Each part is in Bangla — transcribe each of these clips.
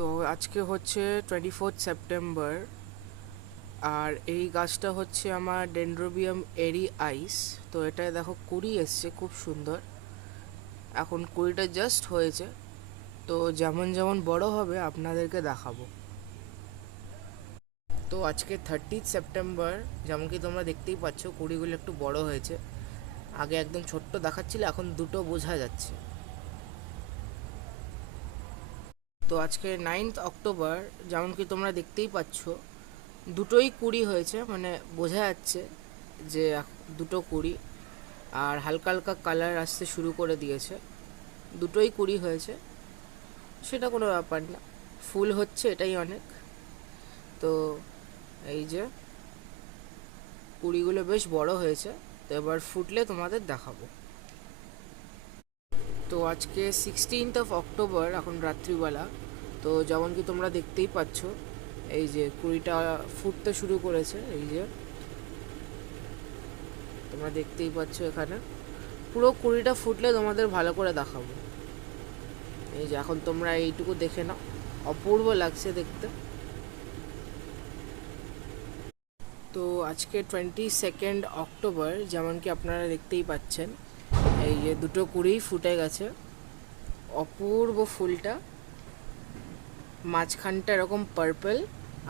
তো আজকে হচ্ছে 24 সেপ্টেম্বর। আর এই গাছটা হচ্ছে আমার ডেনড্রোবিয়াম এরি আইস। তো এটায় দেখো কুড়ি এসছে, খুব সুন্দর। এখন কুড়িটা জাস্ট হয়েছে, তো যেমন যেমন বড় হবে আপনাদেরকে দেখাবো। তো আজকে 30 সেপ্টেম্বর, যেমন কি তোমরা দেখতেই পাচ্ছ কুড়িগুলো একটু বড় হয়েছে। আগে একদম ছোট্ট দেখাচ্ছিল, এখন দুটো বোঝা যাচ্ছে। তো আজকে 9th অক্টোবর, যেমন কি তোমরা দেখতেই পাচ্ছ দুটোই কুড়ি হয়েছে, মানে বোঝা যাচ্ছে যে দুটো কুড়ি। আর হালকা হালকা কালার আসতে শুরু করে দিয়েছে, দুটোই কুড়ি হয়েছে, সেটা কোনো ব্যাপার না। ফুল হচ্ছে, এটাই অনেক। তো এই যে কুড়িগুলো বেশ বড় হয়েছে, তো এবার ফুটলে তোমাদের দেখাবো। তো আজকে 16th অক্টোবর, এখন রাত্রিবেলা। তো যেমন কি তোমরা দেখতেই পাচ্ছ এই যে কুড়িটা ফুটতে শুরু করেছে। এই যে তোমরা দেখতেই পাচ্ছ, এখানে পুরো কুড়িটা ফুটলে তোমাদের ভালো করে দেখাবো। এই যে এখন তোমরা এইটুকু দেখে নাও, অপূর্ব লাগছে দেখতে। তো আজকে 22 অক্টোবর, যেমন কি আপনারা দেখতেই পাচ্ছেন এই যে দুটো কুড়ি ফুটে গেছে। অপূর্ব ফুলটা, মাঝখানটা এরকম পার্পল,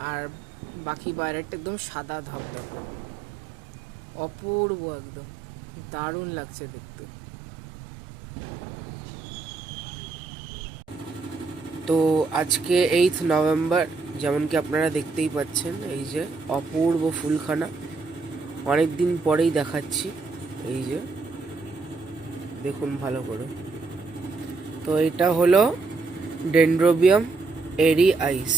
আর বাকি বাইরেটা একদম সাদা ধবধবে। অপূর্ব, একদম দারুণ লাগছে দেখতে। তো আজকে 8 নভেম্বর, যেমন কি আপনারা দেখতেই পাচ্ছেন এই যে অপূর্ব ফুলখানা, অনেক দিন পরেই দেখাচ্ছি। এই যে দেখুন ভালো করে। তো এটা হলো ডেনড্রোবিয়াম এরি আইস।